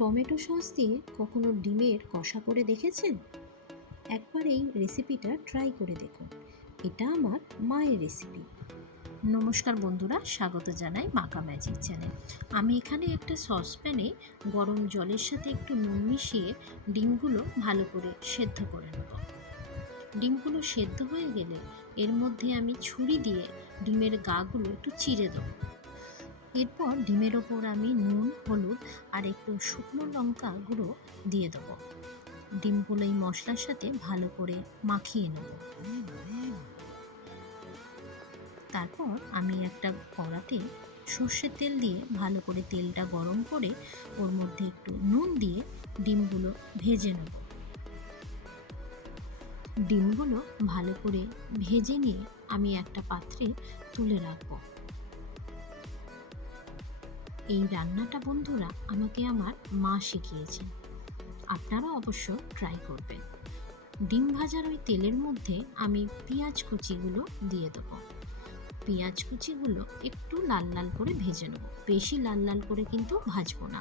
Tomato sauce দিয়ে কখনো ডিমের কষা করে দেখেছেন? একবার এই রেসিপিটা ট্রাই করে দেখুন। এটা আমার মায়ের রেসিপি। নমস্কার বন্ধুরা, স্বাগত জানাই মাকা ম্যাজিক চ্যানেল। আমি এখানে একটা সসপ্যানে গরম জলের সাথে একটু নুন মিশিয়ে ডিমগুলো ভালো করে সেদ্ধ করে নেব। ডিমগুলো সেদ্ধ হয়ে গেলে এর মধ্যে আমি ছুরি দিয়ে ডিমের গাগুলো একটু চিড়ে দেবো। এরপর ডিমের ওপর আমি নুন, হলুদ আর একটু শুকনো লঙ্কা গুঁড়ো দিয়ে দেবো। ডিমগুলো এই মশলার সাথে ভালো করে মাখিয়ে নেব। তারপর আমি একটা কড়াতে সর্ষের তেল দিয়ে ভালো করে তেলটা গরম করে ওর মধ্যে একটু নুন দিয়ে ডিমগুলো ভেজে নেব। ডিমগুলো ভালো করে ভেজে নিয়ে আমি একটা পাত্রে তুলে রাখবো। এই রান্নাটা বন্ধুরা আমাকে আমার মা শিখিয়েছেন, আপনারা অবশ্য ট্রাই করবেন। ডিম ভাজার ওই তেলের মধ্যে আমি পেঁয়াজ কুচিগুলো দিয়ে দেবো। পেঁয়াজ কুচিগুলো একটু লাল লাল করে ভেজে নেব, বেশি লাল লাল করে কিন্তু ভাজবো না।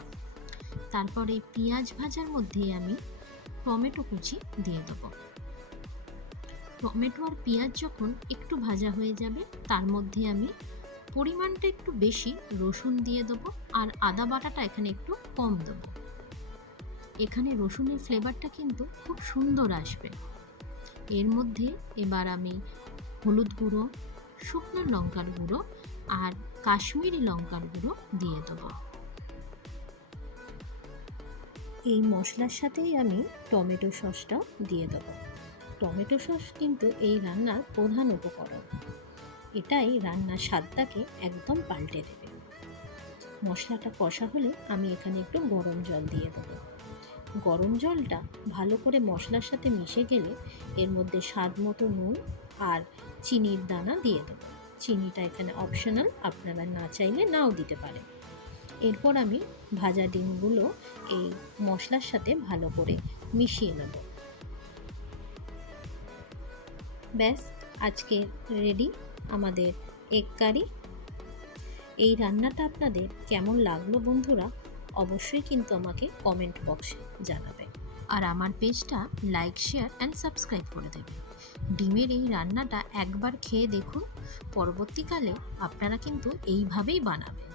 তারপরে পেঁয়াজ ভাজার মধ্যে আমি টমেটো কুচি দিয়ে দেবো। টমেটো আর পেঁয়াজ যখন একটু ভাজা হয়ে যাবে তার মধ্যে আমি পরিমাণটা একটু বেশি রসুন দিয়ে দেবো, আর আদা বাটাটা এখানে একটু কম দেবো। এখানে রসুনের ফ্লেভারটা কিন্তু খুব সুন্দর আসবে। এর মধ্যে এবার আমি হলুদ গুঁড়ো, শুকনো লঙ্কার গুঁড়ো আর কাশ্মীরি লঙ্কার গুঁড়ো দিয়ে দেবো। এই মশলার সাথেই আমি টমেটো সসটাও দিয়ে দেবো। টমেটো সস কিন্তু এই রান্নার প্রধান উপকরণ। এটাই রান্নার স্বাদটাকে একদম পাল্টে দেবে। মশলাটা কষা হলে আমি এখানে একটু গরম জল দিয়ে দেবো। গরম জলটা ভালো করে মশলার সাথে মিশে গেলে এর মধ্যে স্বাদ মতো নুন আর চিনির দানা দিয়ে দেবো। চিনিটা এখানে অপশনাল, আপনারা না চাইলে নাও দিতে পারেন। এরপর আমি ভাজা ডিমগুলো এই মশলার সাথে ভালো করে মিশিয়ে নেব। ব্যাস, আজকে রেডি আমাদের এগ কারি। এই রান্নাটা আপনাদের কেমন লাগলো বন্ধুরা, অবশ্যই কিন্তু আমাকে কমেন্ট বক্সে জানাবেন। আর আমার পেজটা লাইক, শেয়ার অ্যান্ড সাবস্ক্রাইব করে দেবেন। ডিমের এই রান্নাটা একবার খেয়ে দেখুন, পরবর্তীকালে আপনারা কিন্তু এইভাবেই বানাবেন।